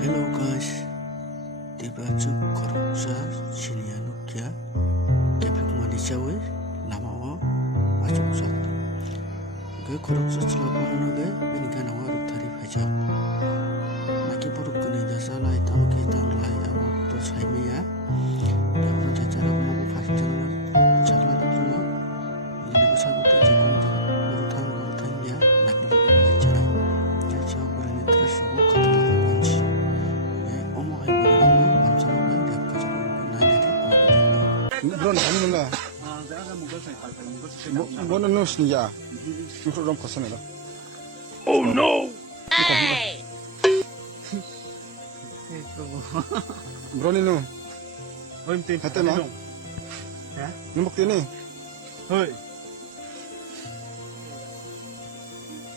Hello guys, tiba cuk koroksa sini anukia kepik mani cawe lama o acuk sak. Gue koroksa celapun naga ini kan awal tari baca. Naki buruk kena jasa lah itu kita mulai awal terus hai ya. Dia pun cara mau kasih jalan cakla itu lo. Ini bisa kita jago urutan ya. Nak lebih cara. Jadi jauh berani terus aku kata Bro, nak ni mana? Mana nus ni ya? Nusuk dalam kosan ni lah. Oh no! Bro ni nu, Oi, mtin. hati na? Ya? Ni bukti ni. Oi.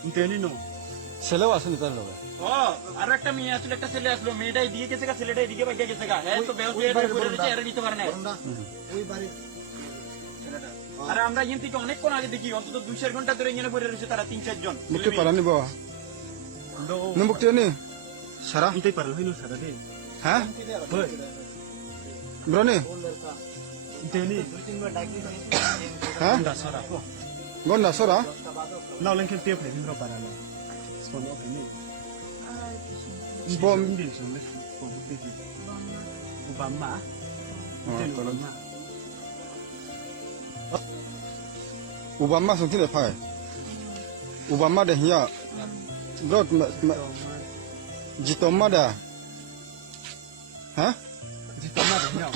Mtin ni no. Selewa asal ni tak lawa. ও আর একটা মেয়ে আসলে একটা ছেলে আসলো মেয়েটাই দিয়ে গেছে গা ছেলেটাই দিকে বাইকে গেছে গা হ্যাঁ তো ব্যবস্থা করে রয়েছে এরা নিতে পারে না আরে আমরা এখান থেকে অনেকক্ষণ আগে দেখি অন্তত 2-4 ঘন্টা ধরে এখানে পড়ে রয়েছে তারা 3-4 জন Bukti para ni bawa. Ni bukti ni. Sarah? Mtin পারল হইলো সারা দে Ha? ওই Bro ni? mtin ni Ha? না সারা কো Gonda sora? নাও লেনকে টেপ রে বিন্দ্র পারালা স্পন ওকে নি Bom. Hindi sumle ko buti Obama Oh, Mtin tolong. Obama Obama sungki le pai. Obama dah ya. Bro, jitoma dah. Ha? di tama da yaw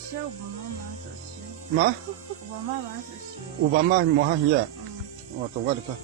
是我妈妈的事， Ma? 我妈妈的事。 Obama moha ya. Oh, tu wa dekat.